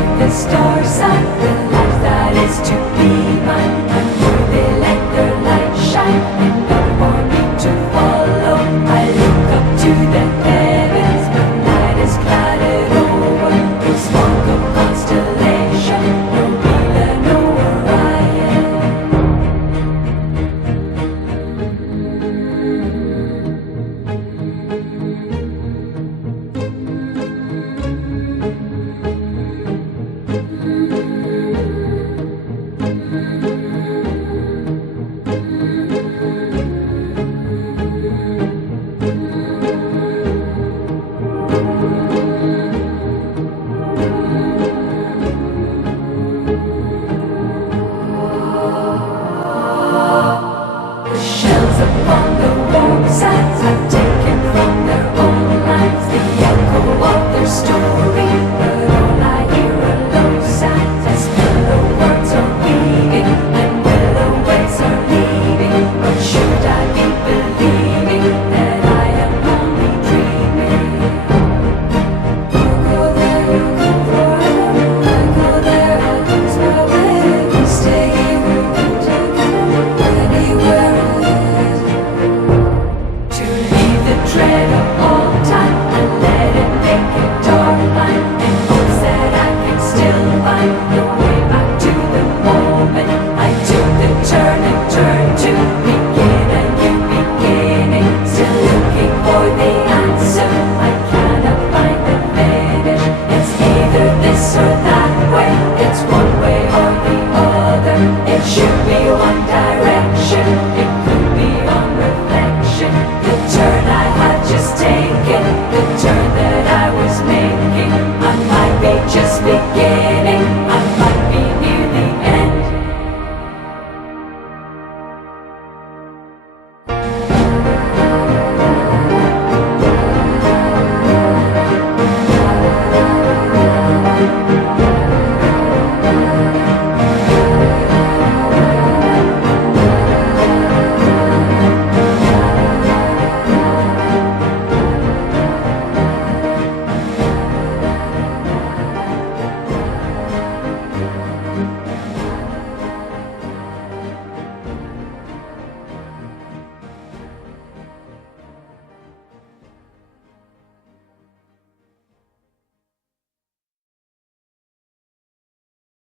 with the stars and the life that is to be mine. And will they let their light shine enough for me to follow? I look up to the heavens, but night is clouded over. No smoke of constellation, no Vela, no Orion. Shells upon the roadsides I've taken from their own lines, the echo of their story, but all I hear are low sighs as willow words are weaving and willow ways are leaving. But should I be believing that I am only dreaming? You go there, you go forever, I go there, I lose my way. We stay here, we go together, anywhere. To leave the dread of all time and let it make a dark line, in hopes that I can still find the way back to the moment I took the turn and turned to begin a new beginning. Still looking for the answer, I cannot find the finish. It's either this or that way, it's one way or the other. It should be one direction, it could be on reflection. The turn I had just taken, the turn that I was making, I might be just beginning.